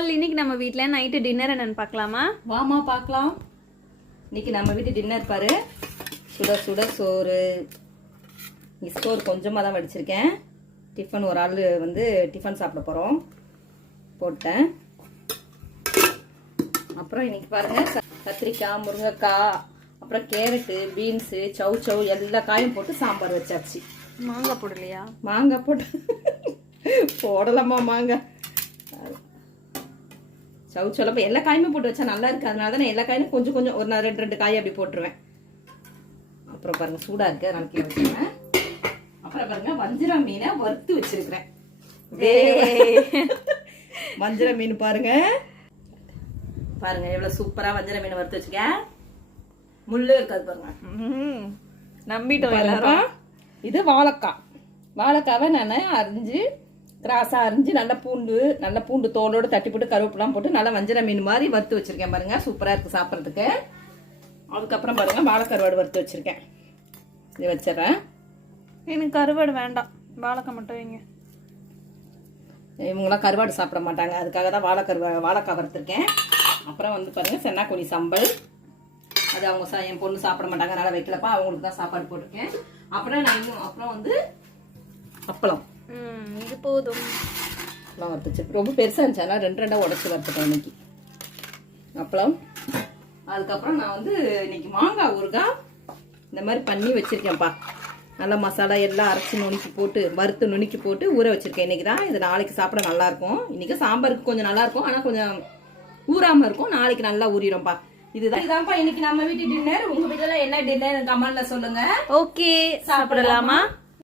All, இன்னைக்கு நம்ம வீட்ல நைட்டு டின்னர் என்னன்னு பார்க்கலாமா? வாமா பார்க்கலாம். இன்னைக்கு நம்ம வீட்டு டின்னர் பாரு, சுட சுட சோறு. சோறு கொஞ்சமாக தான் வடிச்சிருக்கேன். டிஃபன் ஒரு ஆள் வந்து டிஃபன் சாப்பிட போகிறோம் போட்டேன். அப்புறம் இன்னைக்கு பாருங்க, கத்திரிக்காய், முருங்கைக்காய், அப்புறம் கேரட்டு, பீன்ஸு, சவு எல்லா காயும் போட்டு சாம்பார் வச்சாச்சு. மாங்காய் போடலையா? மாங்காய் போட்டு போடலாமா மாங்காய்? சவுச்சோலப்போ எல்லா காயுமே போட்டு வச்சா நல்லா இருக்கு. அதனால தான் நான் எல்லா காயும் கொஞ்சம் கொஞ்சம் ஒரு நான் ரெண்டு காய் அப்படி போட்டுருவேன். அப்புறம் பாருங்க சூடா இருக்கு, அதனால கீழே வச்சுருவேன். அப்புறம் பாருங்க வஞ்சிர மீனை வறுத்து வச்சிருக்கிறேன். வஞ்சிர மீன் பாருங்க பாருங்க எவ்வளவு சூப்பரா வஞ்சிர மீன் வறுத்து வச்சுக்கேன். முள்ளு இருக்காது பாருங்க. நம்பிட்டோம் எல்லாரும். இது வாழைக்காவை நான் அரிஞ்சு கிராஸாக அரிஞ்சு நல்ல பூண்டு தோலோடு தட்டி போட்டு கருவேப்பிலாம் போட்டு நல்லா வஞ்சிர மீன் மாதிரி வறுத்து வச்சிருக்கேன் பாருங்க. சூப்பராக இருக்குது சாப்பிட்றதுக்கு. அதுக்கப்புறம் பாருங்க வாழைக்கருவாடு வறுத்து வச்சிருக்கேன். இது வச்சிடறேன். எனக்கு கருவாடு வேண்டாம், வாழைக்காய் மட்டும் வைங்க. இவங்களாம் கருவாடு சாப்பிட மாட்டாங்க, அதுக்காக தான் வாழைக்காய் வறுத்துருக்கேன். அப்புறம் வந்து பாருங்க சென்னாக்கோழி சம்பல். அது அவங்க என் பொண்ணு சாப்பிட மாட்டாங்க, அதனால வைக்கலப்பா, அவங்களுக்கு தான் சாப்பாடு போட்டிருக்கேன். அப்புறம் வந்து அப்பளம். இது போதும். வறுத்துச்சு ரொம்ப பெருசா இருந்துச்சு, அதனால ரெண்டா உடச்சு வறுத்துட்டேன் இன்னைக்கு அப்பளம். அதுக்கப்புறம் நான் வந்து இன்னைக்கு மாங்காய் ஊறுகாய் இந்த மாதிரி பண்ணி வச்சிருக்கேன்ப்பா. நல்லா மசாலா எல்லாம் அரைச்சி நுணுக்கி போட்டு வறுத்து நுணுக்கி போட்டு ஊற வச்சிருக்கேன். இன்னைக்கு தான் இது நாளைக்கு சாப்பிட நல்லா இருக்கும். இன்னைக்கு சாம்பாருக்கு கொஞ்சம் நல்லா இருக்கும், ஆனா கொஞ்சம் ஊறாம இருக்கும். நாளைக்கு நல்லா ஊறிடும்ப்பா. இதுதான்ப்பா இன்னைக்கு நம்ம வீட்டு டின்னர். உங்க வீட்டுல என்ன டின்னர் கமெண்ட்ல சொல்லுங்க. ஓகே, சாப்பிடலாமா?